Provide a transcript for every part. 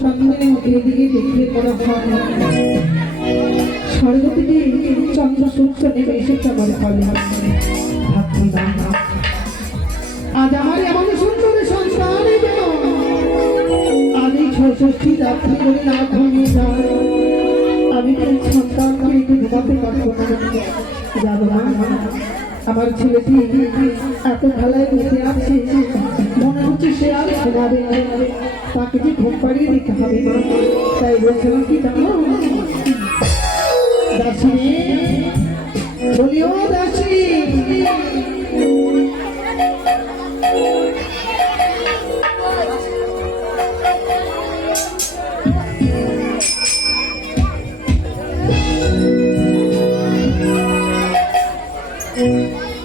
সন্ধানের মধ্যে এদিকে দেখলে কোনো স্বর্গ থেকে চন্দ্র সূর্য নেমে এসেছে আমার ফলে আজ আমার এমন সুন্দর সন্তান আজ এই ষষ্ঠী রাত্রি করে না ঘুমিয়ে যায় আমি সন্তানকে একটু ঘুমাতে পারবো না যাবো না আমার ছেলেটি এত ভালোই বেঁচে আছে মনে হচ্ছে সে আর ঘুমাবে তাকে যে ঘুম পাড়িয়ে দিতে হবে তাই বলছিলাম কি জানো দাসী বলিও দাসী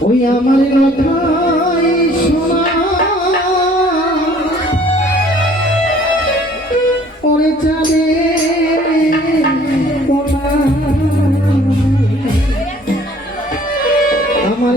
ওই আমার কথাই শোনা পরে যাবে আমার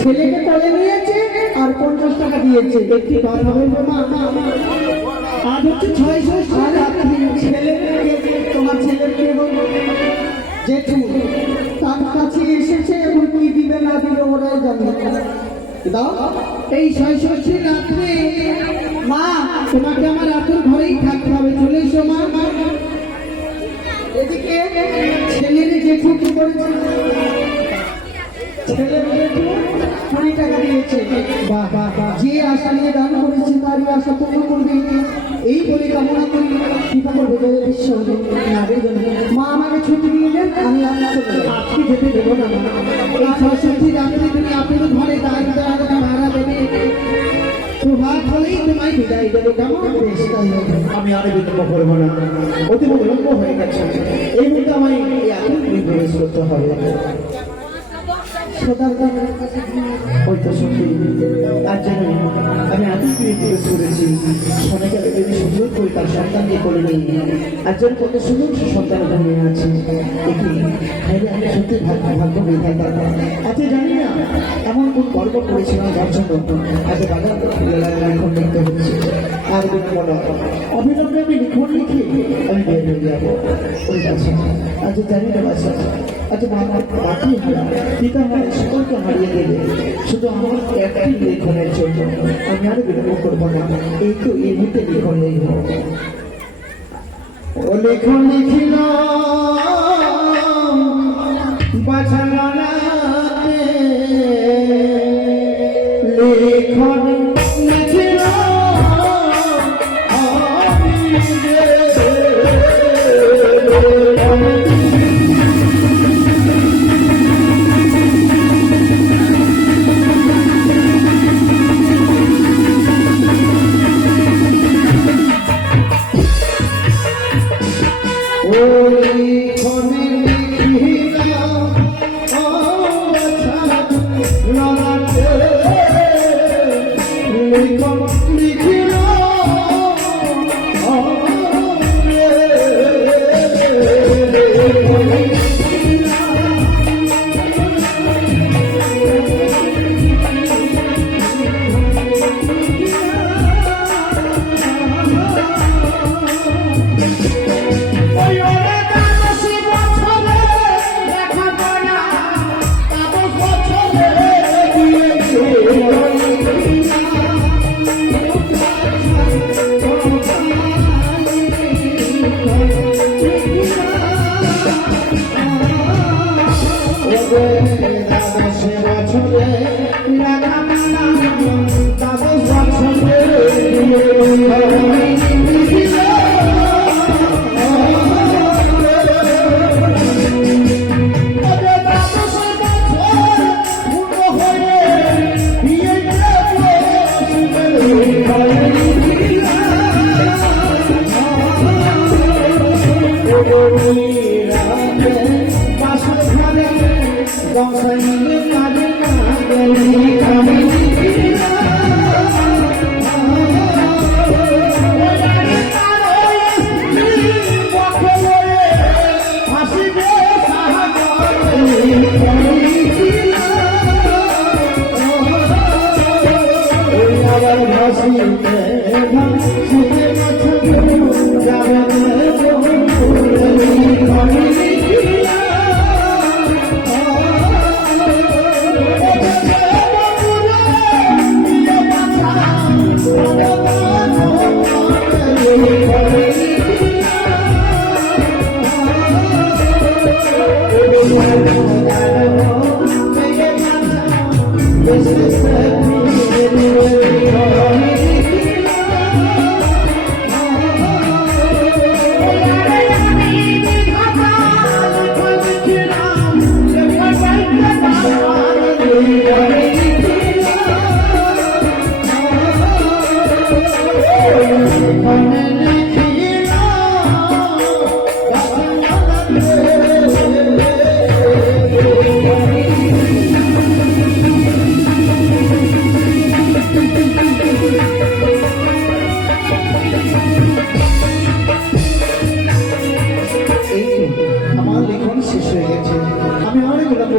ছেলেকে কোলে নিয়েছে আর 50 টাকা দিয়েছে একটি কথা বলবো মা। আজ হচ্ছে 6 রাত্রি, তোমার ছেলেকে বলবো জেঠু তার কাছে এসেছে এবং কি দিবে না দিবে ওরাই জানে। দাও এই 6 রাত্রে মা তোমাকে আমার রাতের ঘরেই থাকতে হবে, চলে এসো মা। এদিকে ছেলের জেঠু কি করেছে, ছেলের জেঠু 20 টাকা দিয়েছে। বাহ বাহ বাহ, যে আশা নিয়ে দান করেছে তারই আশা পূর্ণ করবে এই বলে কামনা করি। কৃপা করবে ঈশ্বর। মা আমাকে ছুটি দিয়ে দেন, আমি আজকে যেতে দেবো না। এই 6 রাত্রে তুমি আপনার ঘরে ভাড়া দেবে, প্রভাত হলেই তোমায় বিদায় দেবো। কেমন? আমি আর বিলম্ব করবো না, অতি বিলম্ব হয়ে গেছে। এই মুহূর্তে আমায় এখন প্রবেশ করতে হবে। ওই তো সত্যি আজ যেন আমি আদিকে প্রবেশ করেছি। সবাইকালে যদি সুযোগ করে তার সন্তানকে করে নিই, আজ যেন কত সুন্দর সে সন্তান নিয়ে আছে। দেখি খাইলে আমি সত্যি ভাগ্য বিধাতা। আজকে জানি না এমন কোন গর্ব করেছিলাম যার জন্য আজ বাজার এখন লিখতে হচ্ছে। আর বলো অবিলম্বে আমি লিখন লিখি আমি বের হয়ে যাবো ওই কাছে। আজ জানি না বাসা আজ মাটি পিতা আমার সকলকে হারিয়ে দেবে, শুধু আমার একটি লেখনের জন্য। আমি আর বিলম্ব করবো না, এই তো এই মুহূর্তে লিখন নেই। ও লেখন লিখিল বাছানো লেখন লিখিল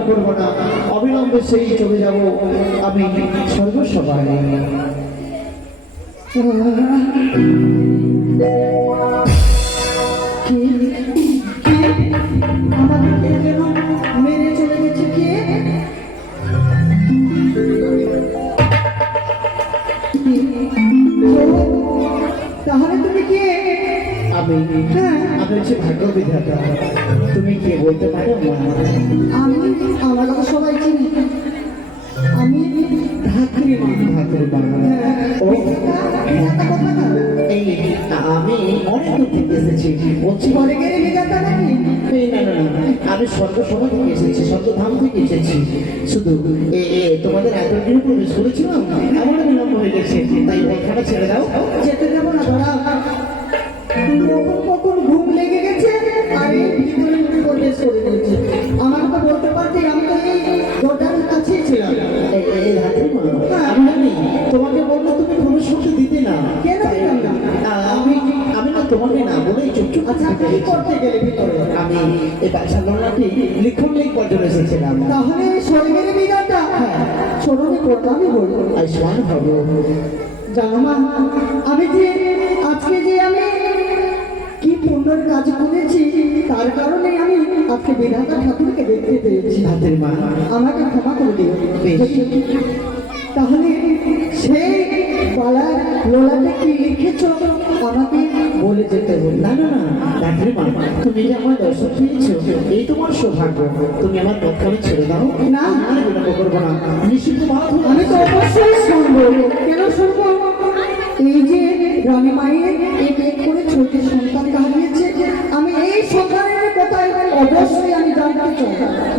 করবো না, অবিলম্বে সেই চলে যাব আমি সর্বসভায়। কে কে আমাকে যেন মেরে চলে গেছে কে তাহলে তুমি কে আমি হ্যাঁ আমি হচ্ছে ভাগ্য বিধাতা। তুমি কে বলতে পারো মা? আমি আমাকে তো সবাই চিনি আমি ধাত্রী মা ভাগ্যের বাবা। ও এই আমি অনেক দূর থেকে এসেছি বলছি পরে গেলে বিধাতা নাকি এই না না না আমি স্বর্গসভা থেকে এসেছি, স্বর্গধাম থেকে এসেছি। শুধু তোমাদের এত দিন প্রবেশ করেছিলাম, আমার বিলম্ব হয়ে গেছে, তাই কথাটা ছেড়ে দাও। যেতে দেবো না ধরা কখন কখন ঘুম লেগে গেছে আর এই ভিতরে প্রবেশ করে দিয়েছে আমার তো বলতে পারছি আমি তো এই দরজার কাছেই ছিলাম এই ধাত্রীমা, আমি জানি তোমাকে বললে তুমি প্রবেশ করতে দিতে না। কেন দিলাম না আমি আমি না তোমাকে না বলেই চুপ চুপ আচ্ছা থাকতে কি গেছি। করতে গেলে ভিতরে আমি এই বাচ্চা লড়াটি লিখন লেখ পর্যন্ত এসেছিলাম। তাহলে শরীরের বিধানটা ছোটকে করতে আমি বলবো আইসমান ভাবো জানো মা আমি যে আজকে যে আমি কি পুণ্যের কাজ করেছি তার কারণে আমি আজকে বিধাতা ঠাকুরকে দেখতে পেয়েছি ধাত্রীমা, আমাকে ক্ষমা করে দিও বেশ। তাহলে সেই পালার লোলাতে কি লিখেছ আমাকে বলে যেতে হবে না না না ধাত্রীমা, তুমি যে আমার দর্শন পেয়েছো এই তোমার সৌভাগ্য। তুমি আমার পথখানে ছেড়ে দাও, না। আর বিলম্ব করবো না, নিশ্চিত ভালো আমি তো অবশ্যই শুনবো কেন শুনবো এই যে রানী মায়ের এই বেগ করে ছোট সন্তানকে হারিয়েছে আমি এই সন্তানের কথায় অবশ্যই আমি জানতে চাই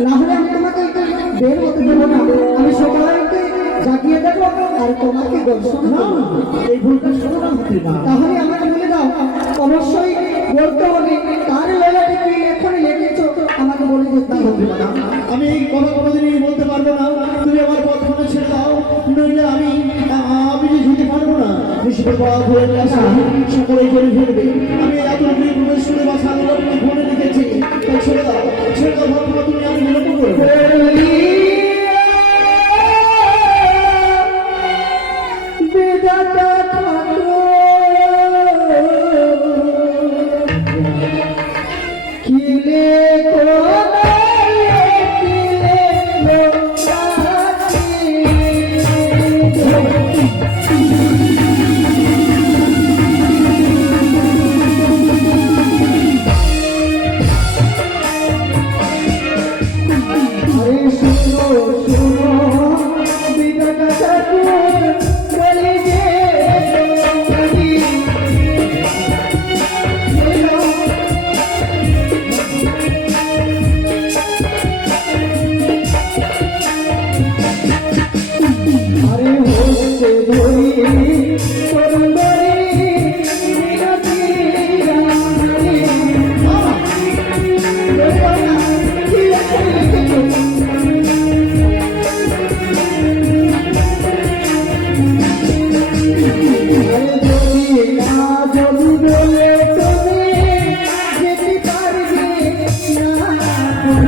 না হলে আমি তোমাকে বের হতে দেবো না আমি সকালকে জাগিয়ে দেবো আর তোমাকে দর্শন না, করবো। এই ভুলটা শোনো না ধাত্রীমা। তাহলে আমাকে বলে দাও অবশ্যই বলতে হবে কার লেলাতে কি এখন লেগেছো আমাকে বলে যেতে হবে আমি এই কথা কোনোদিনই বলতে পারবো না। তুমি আমার পথখানে ছেড়ে দাও, নইলে আমি যে যেতে পারবো না। নিশ্চিত পথ হয়ে আসা সকলে জেনে ফেলবে। আমি এত দূরে প্রবেশ করে বা সাগরকে ফোনে লিখেছি, তাই ছেড়ে দাও ভাবনা, তুমি আমি বিলম্ব করবো। বেদাতা ঠাকুর কিলে আরে হচ্ছে ধরি করুণারি মিনতি রানী কি আরে যদি না যদি বলে তুমি যেতে পারবে না তুমি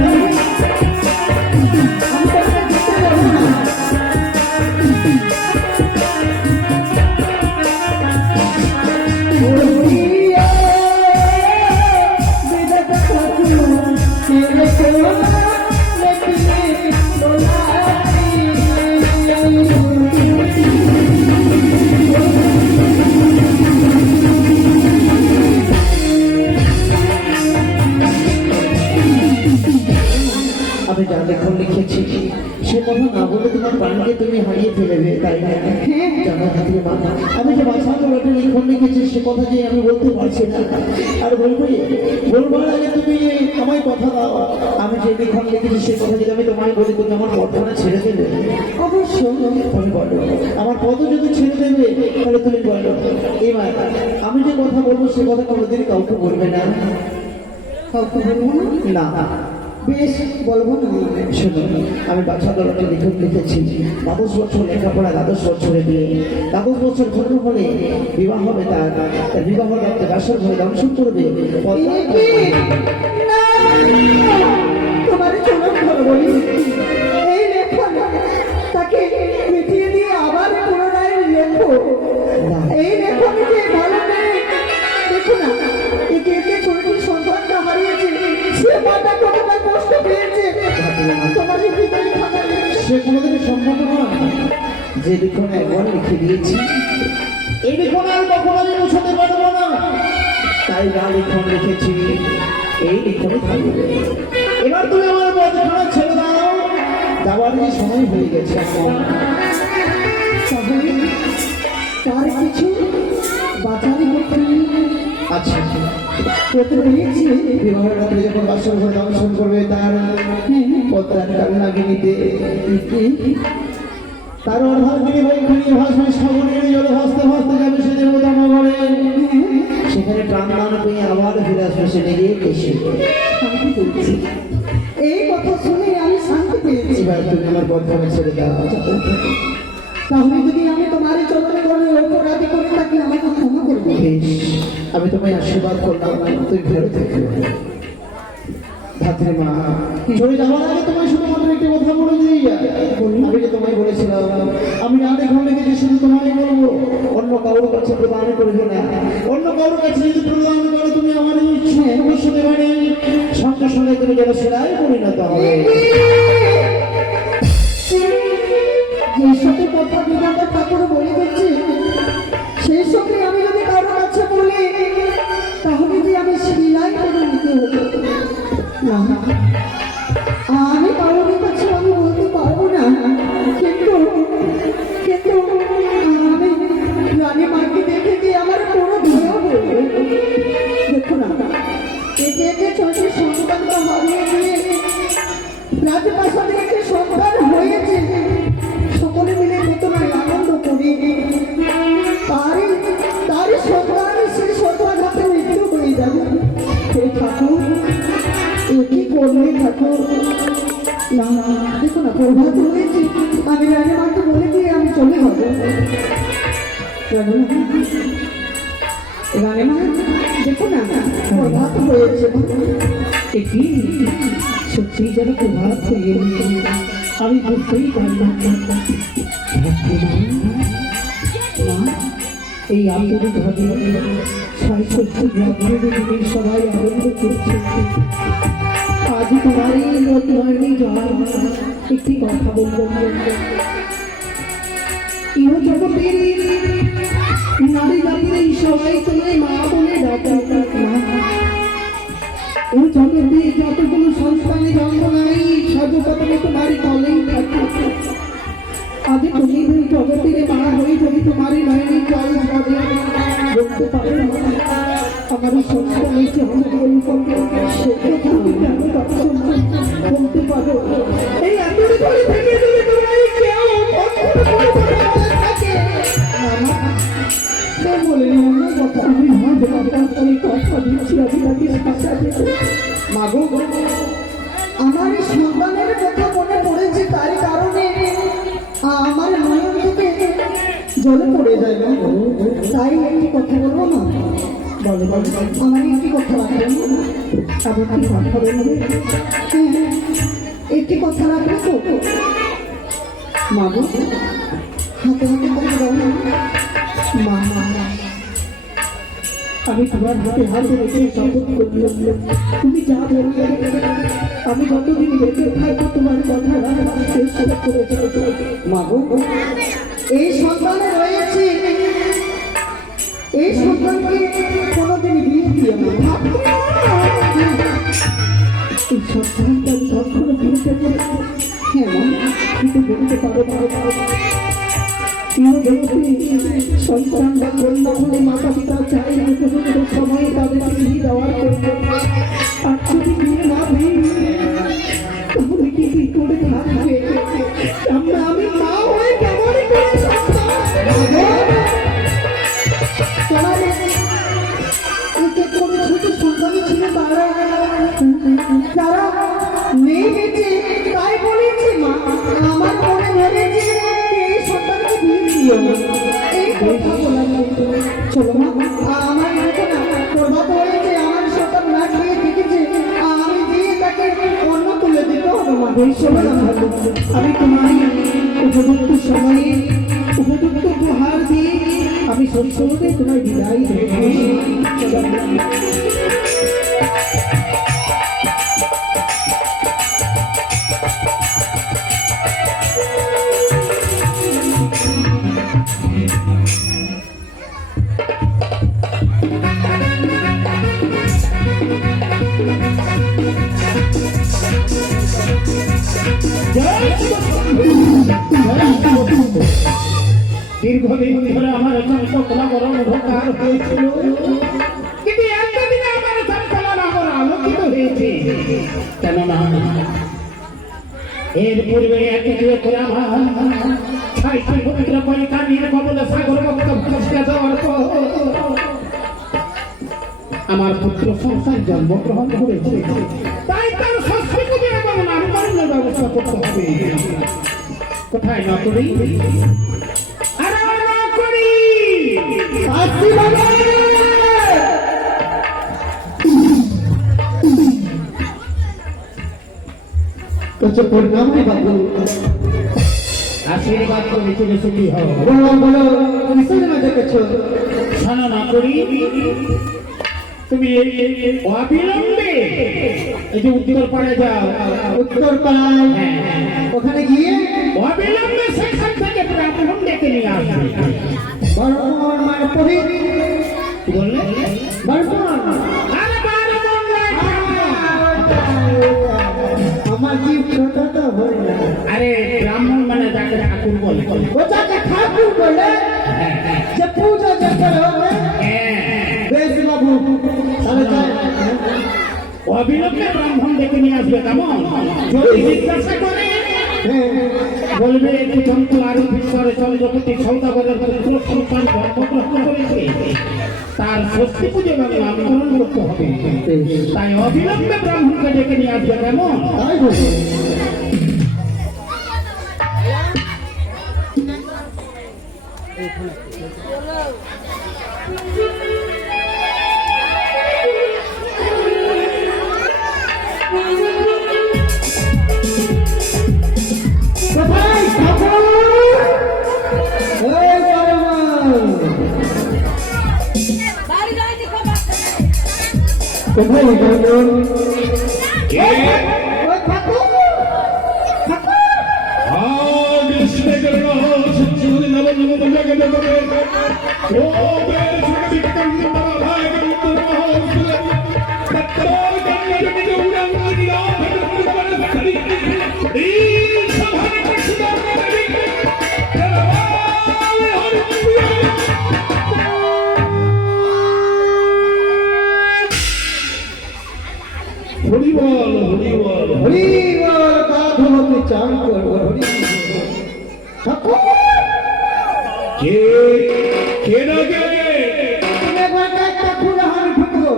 আমি তো যেতে পারবো না আমি যা লেখন লিখেছি সে কথা না বলে তোমার প্রাণকে তুমি হারিয়ে ফেলবে, তাই না? জানো ধাত্রীমা, আমি যে বাচ্চা লোটে লিখন লিখেছি সে কথা যে আমি বলতে পারছি না। আর বলবার আগে তুমি আমায় কথা দাও, আমি যে লিখন লিখেছি সে কথা যদি আমি তোমায় বলি তুমি আমার পথখানা ছেড়ে দেবে? অবশ্যই তুমি বলো, আমার পথ যদি ছেড়ে দেবে তাহলে তুমি বলো। এবার আমি যে কথা বলবো সে কথা কোনোদিন কাউকে বলবে না। কাউকে বলবো না না বেশ বলবো না শোনো, আমি বাচ্চা দলকে লিখন লিখেছি 12 বছর লেখাপড়া, 12 বছরে বিয়ে, 12 বছর ঘটনা হলে বিবাহ হবে তার বিবাহ রাখতে বাসর ঘরে দংশন করবে। না তোমার চলন ভালো বলি এই লেখন তাকে মিটিয়ে দিয়ে আবার পুনরায় লেখো এই সে কোনোদিনই সম্ভব নয়। যে লিখন একবার লিখে দিয়েছি, এই লিখন আর কখনো আমি মুছাতে পারবো না। তাই যা লিখন লিখেছি এই লিখনে থাকবে। এবার তুমি আমার পথখানা ছেড়ে দাও, যাওয়ার যে সময় হয়ে গেছে এখন। তাহলে তার কিছু বাঁচালি করতে আচ্ছা, প্রথমে পেয়েছি বিবাহের রাত্রে যখন বাসর ঘরে দর্শন করবে তার পদ্মার কান্নাগিনীতে তার অর্ধাঙ্গিনী বৈখানি ভাসবে সাগরের জলে ভাসতে ভাসতে যাবে সে দেবতা নগরে। সেখানে প্রাণ দান পেয়ে আবার ফিরে আসবে সে নিজে এসে। শান্তি পেয়েছি, এই কথা শুনে আমি শান্তি পেয়েছি। এবার তুমি আমার পদ্মাকে ছেড়ে দাও। তাহলে যদি আমি তোমার এই চরণে করে অপরাধী করে থাকি আমাকে ক্ষমা করবে। বেশ, আমি তোমায় আশীর্বাদ করলাম, তুই ঘরে থেকে ধাত্রী মা চলে যাওয়ার আগে তোমায় শুধুমাত্র একটি কথা বলে দিই। আমি যে তোমায় বলেছিলাম আমি আর এখন লেগেছি শুধু তোমায় বলবো, অন্য কারোর কাছে প্রদান করবে না। অন্য কারোর কাছে যদি প্রদান করো তুমি আমার এই ইচ্ছে অবশ্য দেবে নেই, সঙ্গে সঙ্গে তুমি যেন সেরাই পরিণত হবে। যে সকল কথা বিধাতা ঠাকুর বলে দিচ্ছে সেই সঙ্গে আমি যদি কারোর কাছে বলি তাহলে যে আমি শিলাই করে নিতে হতো না। আমি কারোর কাছে আমি বলতে পারবো না, কিন্তু কিন্তু আমি রানী মাকে দেখে যে আমার কোনো ভয় বলবো। দেখো না, একে একে ছোট সন্তানটা হারিয়ে দিয়ে রাজপ্রাসাদে একটি সন্তান হয়েছে, সকলে মিলে বেতনায় আনন্দ করি। তারই সন্তান সে সন্তানঘাতে মৃত্যু হয়ে যাবে। হে ঠাকুর, এ কি করলে ঠাকুর? না না, দেখো না, প্রভাত হয়েছে, আমি রানী মাকে বলে দিয়ে আমি চলে যাবো। রানী মা, দেখো না, প্রভাত হয়েছে। একই সত্যি যেন প্রভাব হয়ে আমি বুঝতেই পারলাম না। এই আন্তরিক ভাবে ৬৬ গ্রামের সবাই আনন্দ করছে। আজ তোমার এই রত্নায়নী যাওয়ার একটি কথা বলবো। ইহ জগতের নারী জাতির এই সবাই তোমায় মা বলে ডাকে না। ও জগতে যতগুলো সন্তানে জন্ম নেই সর্বপ্রথমে তোমারই তলেই থাকে। আজ তুমি এই জগতের মা হয়ে যদি তোমারই নয়নি জল হবে বলতে পারো না আমার সন্তানের জন্ম পরিপক্ক সে কথা আমি কেন বলতে পারো? এই এতটি করে থেকে যদি তোমায় কেউ থাকে বলে কথা আমি কথা দিচ্ছি আমি তাকে ভাষা দেবো। মাগো, আমার এই সন্তানের কথা মনে পড়েছে, তার কারণে আমার নয়ন থেকে জলে পড়ে যায়। তাই একটি কথা বলবো না? বলো বলো আমার একটি কথা রাখবেন? আবার কি কথা বলবে? হ্যাঁ, একটি কথা রাখবে তো? মাগো, হাতে হাতে কথা দাও না। মা আমি তোমার হাতে হাতে রেখে শপথ করলাম তুমি যা বলবে আমি যতদিন বেঁচে থাকবো তোমার কথা শেষ করে চলতে। মাগো, এই সন্তানে রয়েছে, এই সন্তানকে কোনোদিন বিয়ে দিও না। এই সন্তানটা আমি কখনো বলতে পারি হ্যাঁ মা, কিন্তু বলতে পারো সন্তান বা কন্যা হলে মাতা পিতা চাই উপযুক্ত সময়ে তাদেরকে বিয়ে দেওয়ার করবে। আর যদি বিয়ে না দিই তাহলে কি করে থাকবে? আমি মা হয়ে কেমনই করে তোমার একে করে ছোট সন্তানই ছিল, তারা নেই বেঁচে, তাই বলেছে মা আমার মনে ধরেছে এই সন্তানকে বিয়ে দিও না। এই কথা বলার মতো চলো মা, আমার দেখো না প্রভাত হয়েছে, আমার সন্তান না খেয়ে দেখেছে, আমি দিয়ে তাকে অন্য তুলে দিতে হবে মা। চলো না ভালো, আমি তোমার উপযুক্ত সময়ে উপযুক্ত উপহার দিয়ে আমি সত্যি তোমার বিদায় দেবো। দীর্ঘদিন ধরে আমার চঞ্চলা গরম অন্ধকার হয়েছিল, কিন্তু এতদিনে আমার চঞ্চলা নগর আলোকিত হয়েছে। কেননা এর পূর্বে একদিকে করে আমার ছাইটি পুত্র করে কানির কবলে সাগর বক্ত ভুলস্কা যাওয়ার পর আমার পুত্র সংসার জন্মগ্রহণ করেছে। তাই তার ষষ্ঠী পুজো এবং নামকরণের ব্যবস্থা করতে হবে। কোথায় না করি আর না করি শাস্তি বাবা তোর পরিণাম রে বাবু। আশীর্বাদ করে চলে সুখী হও। বলো বলো কিসের জন্য ডেকেছো? শোনো না করি, তুমি অবিলম্বে এই যে উত্তর পাড়ে যাও, উত্তর পাড়ায় ওখানে গিয়ে অবিলম্বে সেখান থেকে ব্রাহ্মণ ডেকে নিয়ে আসবে। বর্মন মানে পহিত কি বললে? বর্মন আরে ব্রাহ্মণ নয়। আমার কি কথা তো হয় না। আরে ব্রাহ্মণ মানে যাকে ঠাকুর বলে। ও যাকে ঠাকুর বলে যে পূজা যে করে হবে। বেশ বাবু তাহলে যাই। অবিলম্বে ব্রাহ্মণ ডেকে নিয়ে আসবে। কেমন? যদি জিজ্ঞাসা করে বলবে একটি জন্তু আরো বিশ্বরে চন্দ্রপতি সৌদাগরের পুত্র সন্তান জন্মগ্রহণ করেছে, তার ষষ্ঠী পুজো এবং নামকরণ করতে হবে। তাই অবিলম্বে ব্রাহ্মণকে ডেকে নিয়ে আসবে। কেমন? তাই বলবো। কোথায় ঠাকুর? এই বর্মন কোথায় বর্মন? ওই ঠাকুর হরি বল, হরি বল। হরি বল কাঁধে চান করবো হরি ঠাকুর কে কে না কে? তুমি একবার ঠাকুর আমি ঢুকবো।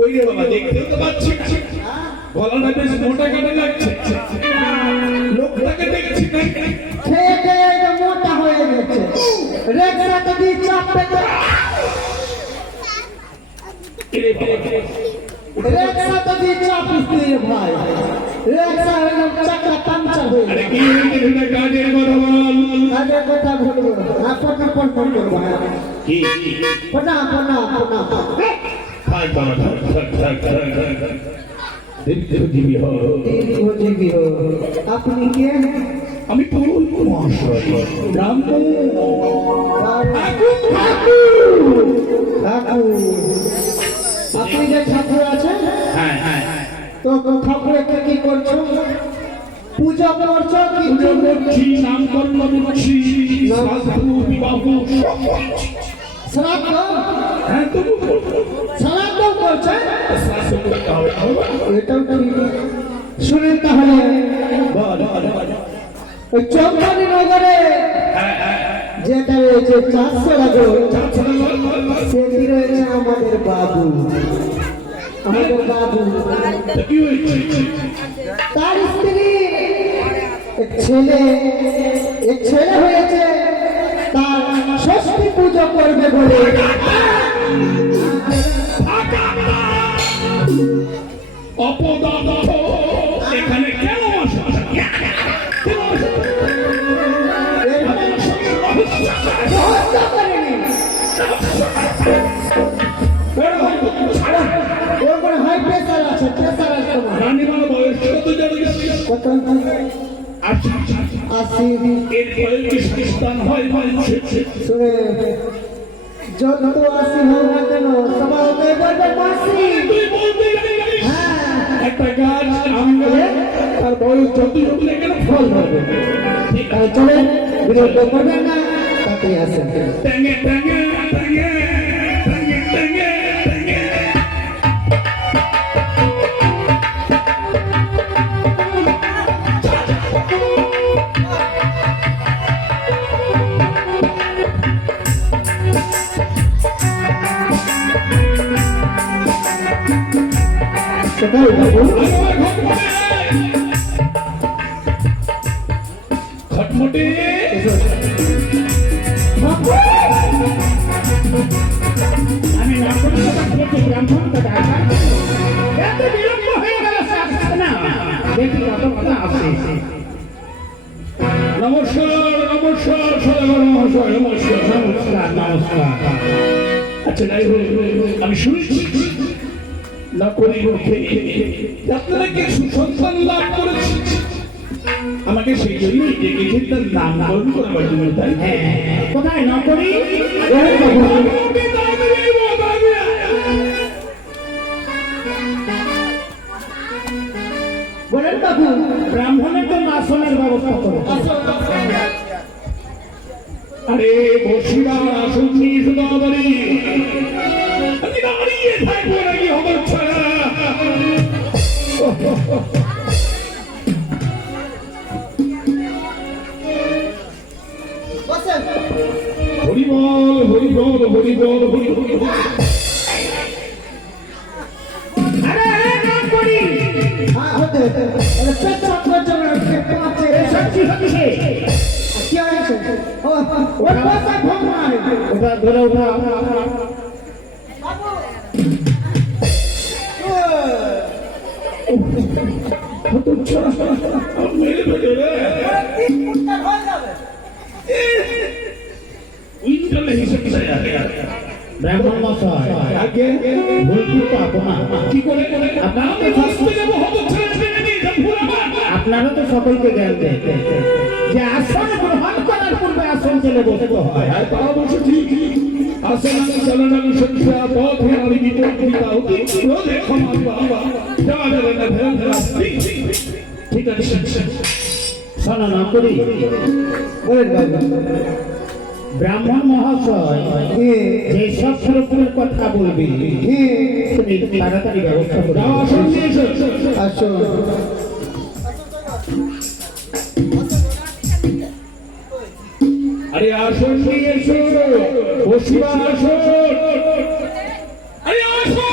ওই রে বাবা, দেখতেও তো পাচ্ছি গলাটা বেশ মোটা কাটা লাগছে। লোকটাকে দেখছি না। খেয়ে খেয়ে যে মোটা হয়ে গেছে রেখা তো দিয়ে চাপবে তো রেখা তো দিয়ে চাপিস দিয়ে ভাই রেখা একদম চাকা পাঞ্চার হয়ে আরে গেছে। কি হয়েছে সেটা কাজের কথা বল। আগে কথা বলবো আপনা পন ফোন করবো হ্যাঁ কি পোনা পোনা পোনা থাক বাবা, থাক থাক থাক থাক থাক। দীর্ঘজীবী হও। দীর্ঘজীবী হো। আপনি কে? আমি পুরোহিত মহাশয়, ব্রাহ্মণ। ঠাকুর আপনি যে ঠাকুর আছেন হ্যাঁ হ্যাঁ হ্যাঁ। তো ঠাকুরকে কি করছো? পূজা করছো কি পুজো করছি, নামকরণ করছি, শ্রাদ্ধ বিবাহ সব করছি। শ্রাদ্ধ হ্যাঁ তবু শ্রাদ্ধ করছে শ্রাদ্ধ করতে হবে। এটাও ঠিক শুনেন তাহলে বল, বল, বল। ওই চৌধুরী নগরে যেটা রয়েছে 400 লাগর সেটি রয়েছে আমাদের বাবু আমাদের বাবু তা কি হয়েছে? তার স্ত্রী এক ছেলে হয়েছে তার ষষ্ঠী পুজো করবে বলে অপদার্থ এখানে কেন আসা? কেন আসা? আমাদের সঙ্গে রহস্য করেনি ছাড়া। ওর কোনো হাই প্রেসার আছে প্রেসার আছে তোমার রানীমার বয়স কত জানি? কত আচ্ছা, 80 এর ফলে কি স্থান হয় বলছে? শুনে যত 80 হোক না কেন সবাই ওকে বলবে মাসি তুই বলবি হ্যাঁ এক একটা গাছ আম গাছ তার বয়স যতই হোক না কেন ফল ধরবে। তাহলে চলেন, বিরোধ করবেন না, তাতেই আসেন। ট্যাঙে ট্যাঙে ট্যাঙে ট্যাঙে ট্যাঙে ট্যাঙে। কোথায় বাবু? খটমটে আমি নকল কথা খেয়েছি ব্রাহ্মণ কথা এত বিলম্ব হয়ে গেল সে আসছে না দেখি কত কথা আসছে নমস্কার নমস্কার সদাগর মহাশয় নমস্কার। নমস্কার নমস্কার আচ্ছা যাই হোক, আমি শুনেছি না করে মুখে আপনারা কি সুসন্তান লাভ করেছে, আমাকে সেই জন্যই ডেকেছেন তার নামকরণ করবার জন্য, তাই? হ্যাঁ কোথায় নকরি বলেন বাবু। ব্রাহ্মণের তো আসনের ব্যবস্থা করো আরে বসিবার আসন নিয়ে শুধু আমারই আমি দাঁড়িয়ে থাকবো নাকি খবর ছাড়া। হরিবল হরিবল হরিবল হরিবল। আরে আরে নকরি হ্যাঁ, হতে হতে পেট চাপড়ার জন্য পাঁচে সত্যি সত্যি কি হয়েছে? ও পাশে ফোন মারে। ওটা ধরে ওঠা মেরে ফেলে রে। উইন্টারলে হিসেব চাই আগে ব্রাহ্মণ মশাই আগে ভুল কিন্তু আপনার কি করে আপনারা তো বুঝতে যাবো হবো ছেড়ে ছেড়ে দিই আপনারা তো সকলকে জ্ঞান দেন যে আসন গ্রহণ করার পূর্বে আসন চলে বসতে হয় তা অবশ্য ঠিক। আসলে চলনাং সংখ্যা পথে আমি বিতর্কিতা হতি রোধে ক্ষমা বাবা যাওয়া যাবে না ভেড়া ভেড়া। ঠিক আছে শোনো না করি বলেন বাবু। ব্রাহ্মণ মহাশয় যেসব পুরোপুরের কথা বলবি তুমি তাড়াতাড়ি ব্যবস্থা করো যাওয়া আসন নিয়ে এসো। আসো। আরে আসন নিয়ে এসো, বসিবা আসন। আরে আসো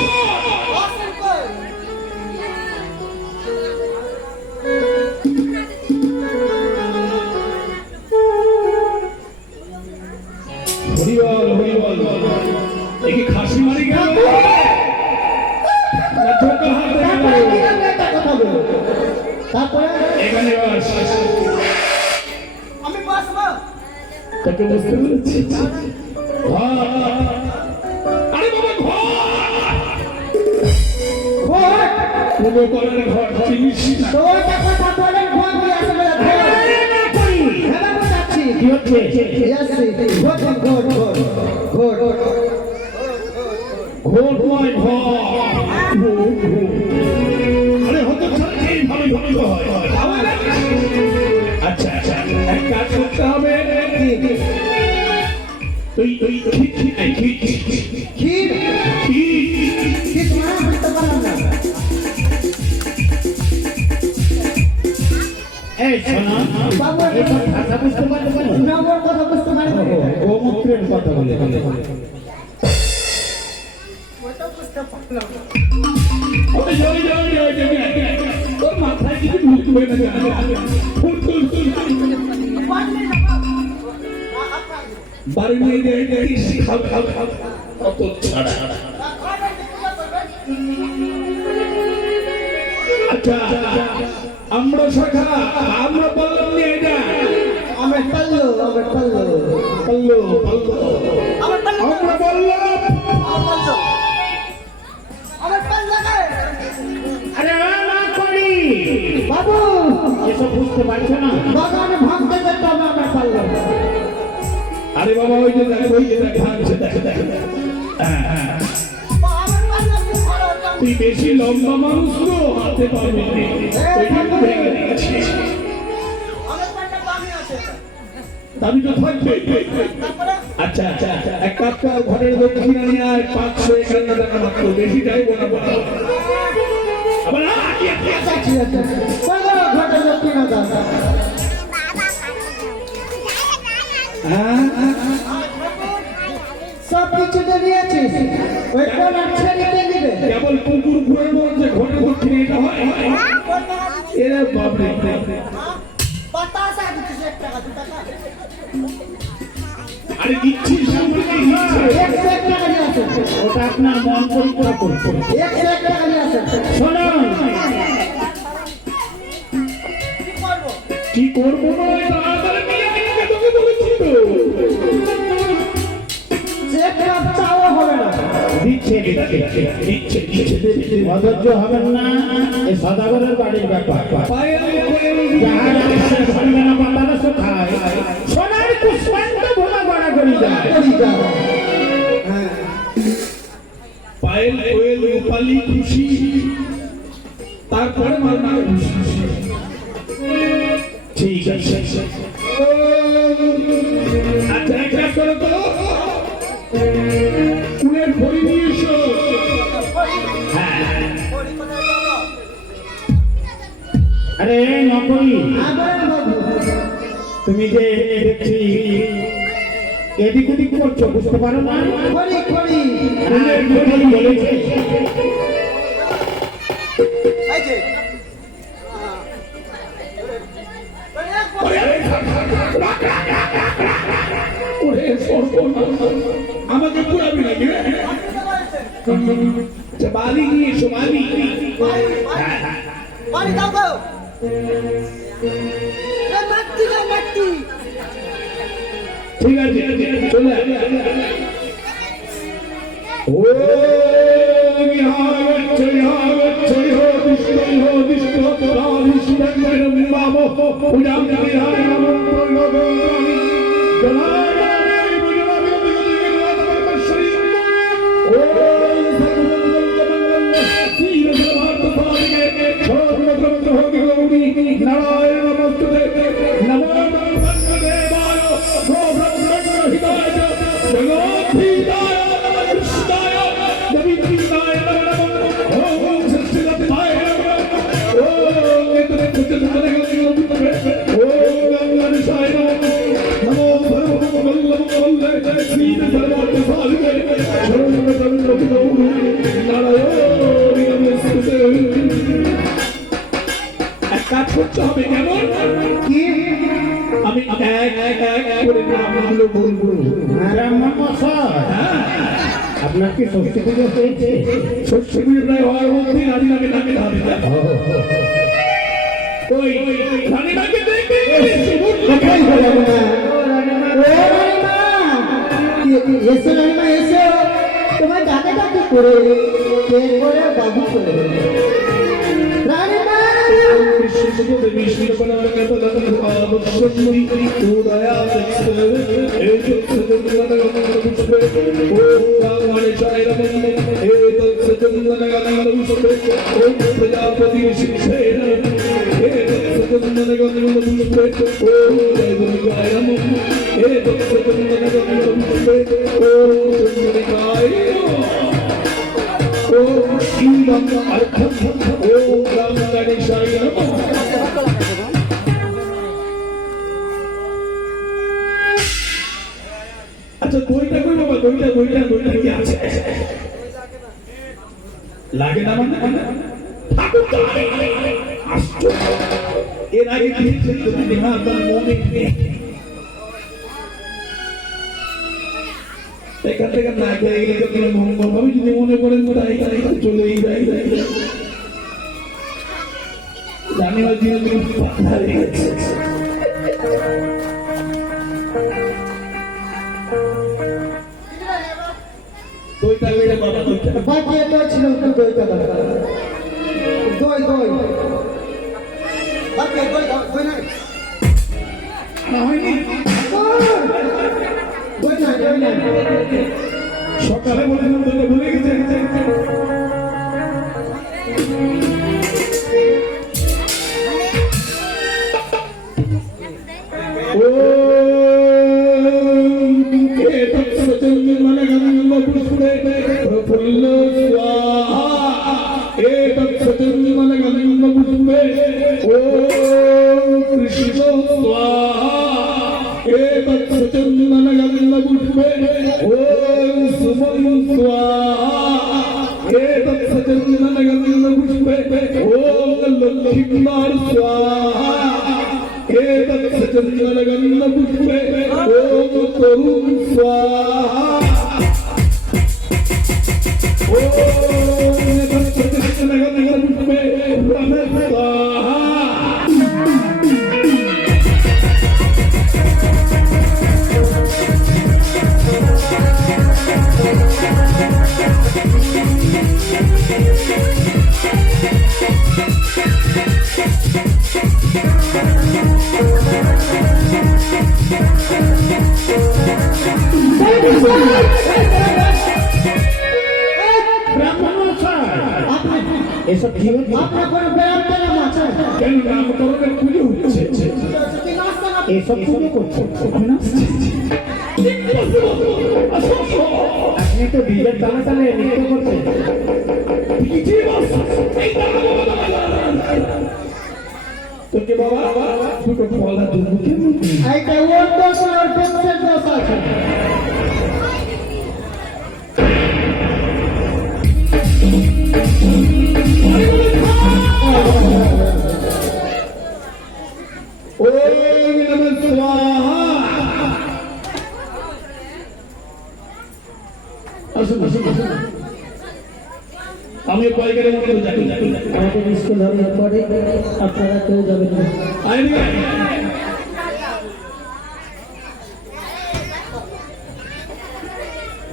হরিবল হরিবল। একে খাসি মারি গেল না ঢোকা হাতে গেল? কথা বলো। তারপরে এখানে বাস। আমি বসবো। তোকে বুঝতে পেরেছি। আরে বাবা ঘর পুরো করার ঘর চিনিস না। তোর কথা বলেন, ঘর দিয়ে আসবে না। হ্যাঁ বাবু, যাচ্ছি। কি হচ্ছে যাচ্ছি। ঘর ঘর ঘর ঘর ঘর। ঘোর নয় ঘর। আরে হতে পারে এইভাবে ঘর হয়। আচ্ছা আচ্ছা এক কাজ করতে হবে। তুই তুই ঠিক ঠিক নাই ঠিক ক্ষীর ঠিক ক্ষীর না বুঝতে পারলাম না। এই শোনো বাবু, এইসব ভাষা বুঝতে পারবে কেন নম্বর কথা বুঝতে পারবো। গোমূত্রের কথা বলে ওরে জয় জয় জয় জয়। তোর মাথায় কিছু ঢুকবে না। ফুল ফুল ফুল বাড়ি নিয়ে দেখিস খাও খাও খাও কত ছাড়া। আচ্ছা আমরা শাখা আমরা বললাম নিয়ে যা। আমার পাল্লো, আমার পাল্লো। পাল্লো পাল্লো আমরা বললাম। আরে না করি বাবু, এসব বুঝতে পারছো না বাগানে ভাঙতে যেতে হবে আমার পাল্লো। আরে বাবা ওই যে দেখ ওই যে দেখ ভাঙছে দেখ দেখ। হ্যাঁ হ্যাঁ তুই তুই বেশি লম্বা মানুষ তো হাতে পারবি না। ওই জন্য ভেঙে দিয়েছি। দাবি তো থাকবে। আচ্ছা আচ্ছা এক কাপ খাও, ঘরের দক্ষিণা নিয়ে আয় 551 টাকা মাত্র, বেশি চাইবো না বলা। আবার ঠিক আছে ঘটে দক্ষিণা দাও। সব কিছু তো দিয়েছিস, ওই কোন ছেড়ে দিবে। কেবল পুকুর ঘুরে যে ঘরে দক্ষিণে এটা হয়। এরা বাপরে, আরে দিচ্ছিস সামনে দিচ্ছিস। ওটা আপনার মন পরীক্ষা করছে। শোনো, কি করবো না তাড়াতাড়ি নিয়ে আয়, তোকে বলেছি তো। দিচ্ছে দিচ্ছে অধৈর্য হবেন না, এই সদাগরের বাড়ির ব্যাপার। পায়ে যাহার আসে সন্ধান পাতারা কোথায়? সোনার পুষ্পান্ত ভোলা গড়া করি যায়। পায়েল কোয়েল রূপালি খুশি, তারপরে মার নাম খুশি। ঠিক আছে আচ্ছা এক করো তো, কুলের ভরি নিয়ে এসো। আরে নকরি, তুমি যে দেখছি এদিক ওদিক করছো, বুঝতে পারো না? কুলের ভরি বলেছে। ওরে সর্বনাশ, আমাকে পুরাবি নাকি রে? আচ্ছা, বালি নিয়ে এসো, বালি। ঠিক আছে চলে আয়। ও কাজ করতে হবে কেমন কি? আমি এক এক এক করে নামগুলো বলবো। ব্রাহ্মণ মশাই, আপনার কি ষষ্ঠী পুজো হয়েছে? ষষ্ঠী পুজো প্রায় হওয়ার মধ্যে রানীমাকে ডাকে হবে। ওই রানীমাকে দেখবে এসো রানীমা এসো, তোমার ডাকে ডাকে করে কে করে বাবু করে রানীমা। প্রজাপতি আচ্ছা দইটা কই বাবা, দইটা দইটা দইটা কি আছে? লাগে না মানে ঠাকুর তো আশ্চর্য, এর আগে দিয়েছে তুমি না তার মনে নেই। এখান থেকে না গেলে গেলে মঙ্গল ভাবে যদি মনে করেন তাই তাই চলেই যাই। জানি না দিনে দিনে পাতা হয়ে গেছে। দইটা বেড়ে বাবা দইটা বাকিয়ে তো ছিল একটু দইটা দরকার। দই দই বাকি দই দই না হয়নি। দই না দই না সকালে বলেছিলাম দইটা ভুলে গেছে। लक्ष्मीनार स्वाहा एतत् सचन्दनगन्ध पुष्पे ओम तरुण स्वाहा ओम एतत् सचन्दनगन्ध पुष्पे रमे स्वाहा এসব জীবন আপনার কোনো ব্যায়াম পেলাম আছে কেন নামকরণের পুজো হচ্ছে এসব পুজো করছে আপনি তো ডিজের টানা টানে নৃত্য করছেন তোকে বাবা দুটো পলা দুর্মুখে এইটা ওর দোষ আর পেটের দোষ আছে ओम नमः स्वाहा আসুন আসুন আসুন আমি পাইকারের মধ্যে যাই আমাদের স্কুল ধরার পরে আপনারা কেউ যাবেন না। আইনি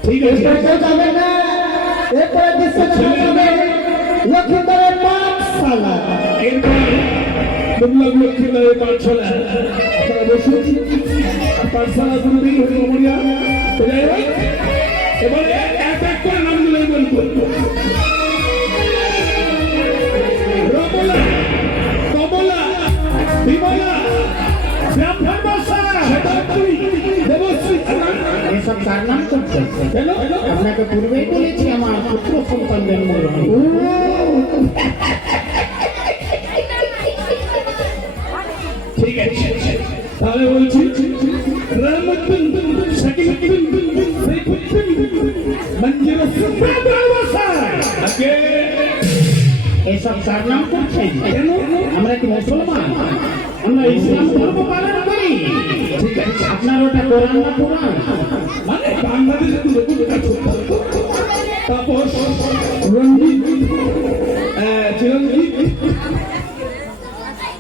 ঠিক আছে কেউ যাবে না এরপরে দৃশ্য হবে লক্ষ্মীন্দরের পাঠশালা এরপর দুর্লভ লক্ষ্মীদের পাঠশালা আপনারা বসুন পাঠশালা গুরুদিন হরিমরিয়া তো যাই হোক এবারে এক এক করে নামগুলো বলবো রমলা কমলা বিমলা ব্রাহ্মণ বর্ষা শতাব্দী দেবশ্রী এসব কার নাম করছেন কেন আপনাকে পূর্বেই বলেছি আমার পুত্র সন্তানদের মনে ঠিক আছে তাহলে বলছি রামতুন শাকিবুন সাইফুদ্দিন মঞ্জুর আগে এসব কার নাম করছেন কেন আমরা কি মুসলমান আমরা ইসলাম ধর্ম পালন করি ঠিক আছে আপনার ওটা কোরআন না পুরাণ মানে বাংলাদেশে তো লোক কাজ করতে হবে। তারপর রঞ্জিত চিরঞ্জিত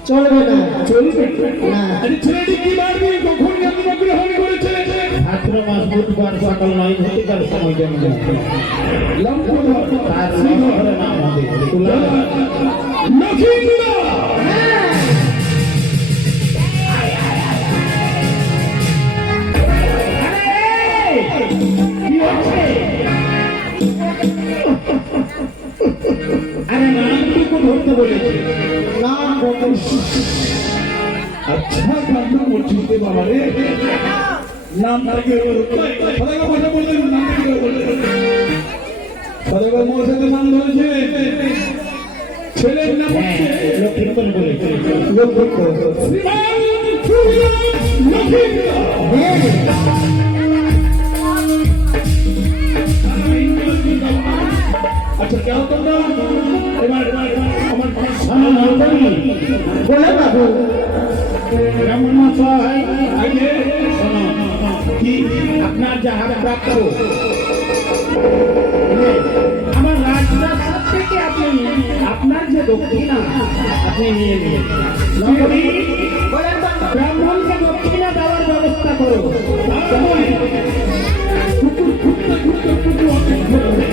চলবে না চলবে না আরে ছেলেটি কি মারবি কখন জন্মগ্রহণ করেছে ছাত্র মাস বুধবার সকাল 9 ঘটিকার সময় জন্ম লম্পট তার লক্ষ্মীর নাম হবে লক্ষ্মীন্দর কি হচ্ছে আরে নামটুকু ধরতে বলেছে নাম বলতে अच्छा करना मुझे बाबा रे नाम लगे फलागा भाषा बोलते नाम लगे बोलते फलागा मोसे तो नाम बोलছে ছেলের নাম হচ্ছে লক্ষ্মীন্দর বলেছে শ্রীমান লক্ষ্মীন্দর আচ্ছা কেন তোমরা এবার আমার বলে বাবু ব্রাহ্মণ মশাই আগে কি আপনার যাহা প্রাপ্ত আমার রাজপ্রাসাদ থেকে আপনি আপনার যে দক্ষিণা আপনি নিয়ে নিন ব্রাহ্মণকে দক্ষিণা দেওয়ার ব্যবস্থা করো তারপরে কুকুর ঘুরতে ঘুরতে কুকুর অনেক ঘুরবে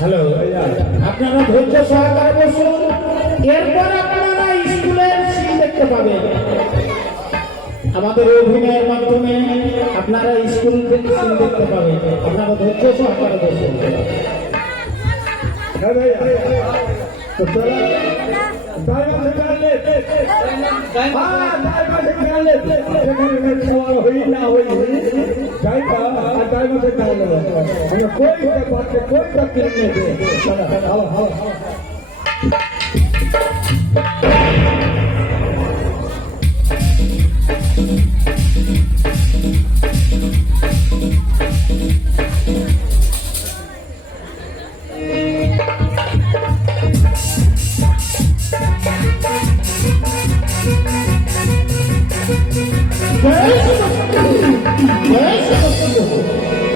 হ্যালো, আপনারা ধৈর্য সহকারে বসুন। এরপর আপনারা স্কুলের সিন দেখতে পাবেন। আমাদের অভিনয়ের মাধ্যমে আপনারা স্কুল থেকে সিন দেখতে পাবেন। আপনারা ধৈর্য সহকারে বসুন। যাই भाई मुझे कहा लगा हमें कोई का बात के कोई तकलीफ नहीं दे चला हां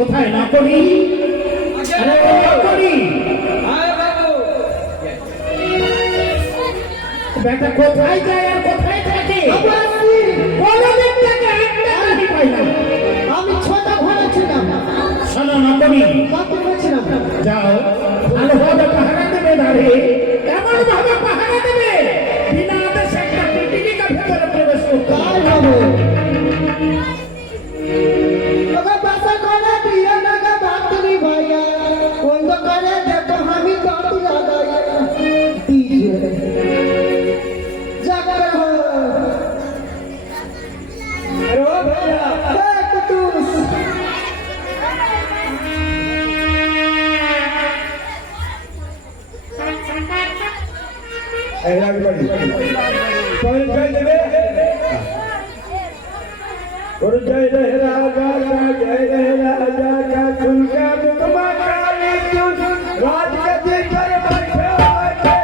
কোথায় না করি আরে না করি বেটা কোথায় যায় আর কোথায় থাকে বলো দেখটাকে একটা আমি পাইলাম আমি ছোটা ঘরে ছিলাম শোনো না করি কত ছিলাম যাও ভালো ভাবে পাহারা দেবে দাঁড়িয়ে এমন ভাবে পাহারা দেবে বিনা আদেশে একটা পিটিকা ভেতরে প্রবেশ করতে কাল হবে अगर पैसा खाना दिया ना का बात नहीं भैया कौन तो करे देखो हम ही तो तू ज्यादा दीजिए जाकर हो अरे ओ भैया देख तू ए राजबाड़ी कौन जय देवे और जय रहे राजा जय रहे राजा का खुलका मुकमा काली चुन राज के पर बैठे राजा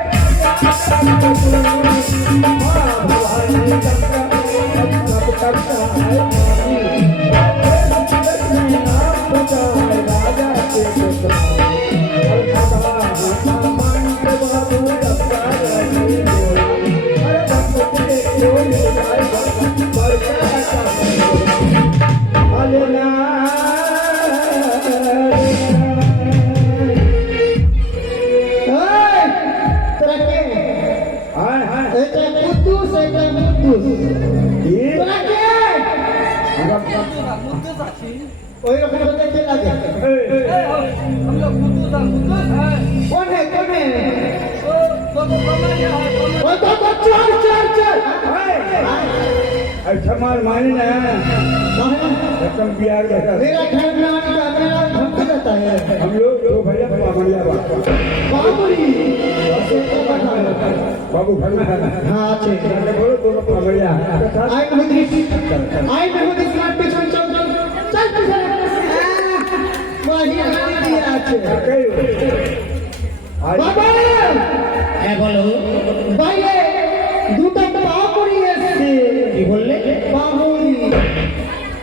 तेरा के এটা কুদ্দুস এটা মুদ্দুস তোরা কে ওই রকম দেখতে লাগে কোন है वो तो चल चल चल अच्छा मार मानी ना एकदम बिहार बैठा मेरा घर में आने का मेरा धमकी देता है हम लोग दो भैया बढ़िया बात बाबूरी बाबू घर में है हाँ अच्छे बोलो दोनों बढ़िया आई महमूद इस्लाम पीछे चल चल पीछे वही आने दिया अच्छे बाबा হ্যাঁ বলো বাইরে দুটো বাবুরি এসেছে কি বললে বাবুরি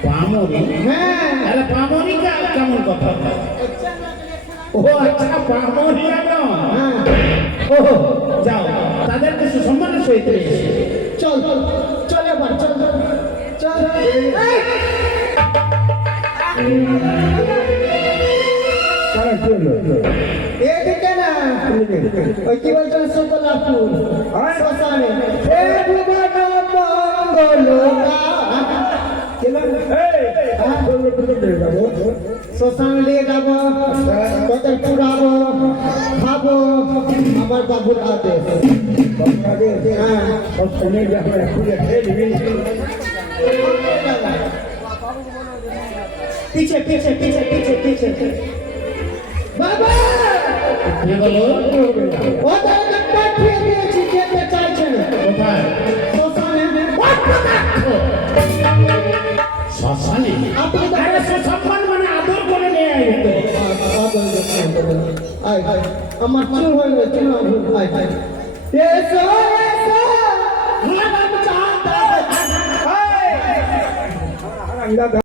পামরি হ্যাঁ আরে পামরি কেমন কথা ও আচ্ছা পামরি আনো হ্যাঁ ও যাও তাদেরকে সুসম্মানের সহিত এসে চল চল এবার চল চল এদিকে না ওই কি বলছেন সুতলাপুর শ্মশানে এ ভুবন মঙ্গল শ্মশান নিয়ে যাবো তোদের পুরাবো খাবো আমার বাবুর আদেশ হ্যাঁ पीछे पीछे पीछे पीछे पीछे बाबा হ্যাঁ বলো वो तो कट्टा फिर दिए छिके पे चाइछे কোথায় শ্মশানে শ্মশানে আপনি তো আরে সুসম্মান মানে আদর করে নিয়ে আইবে আয় আমার চুল হয়ে গেছে না আয় আয় এসো এসো ভুলে বাবু চাহতা अंडा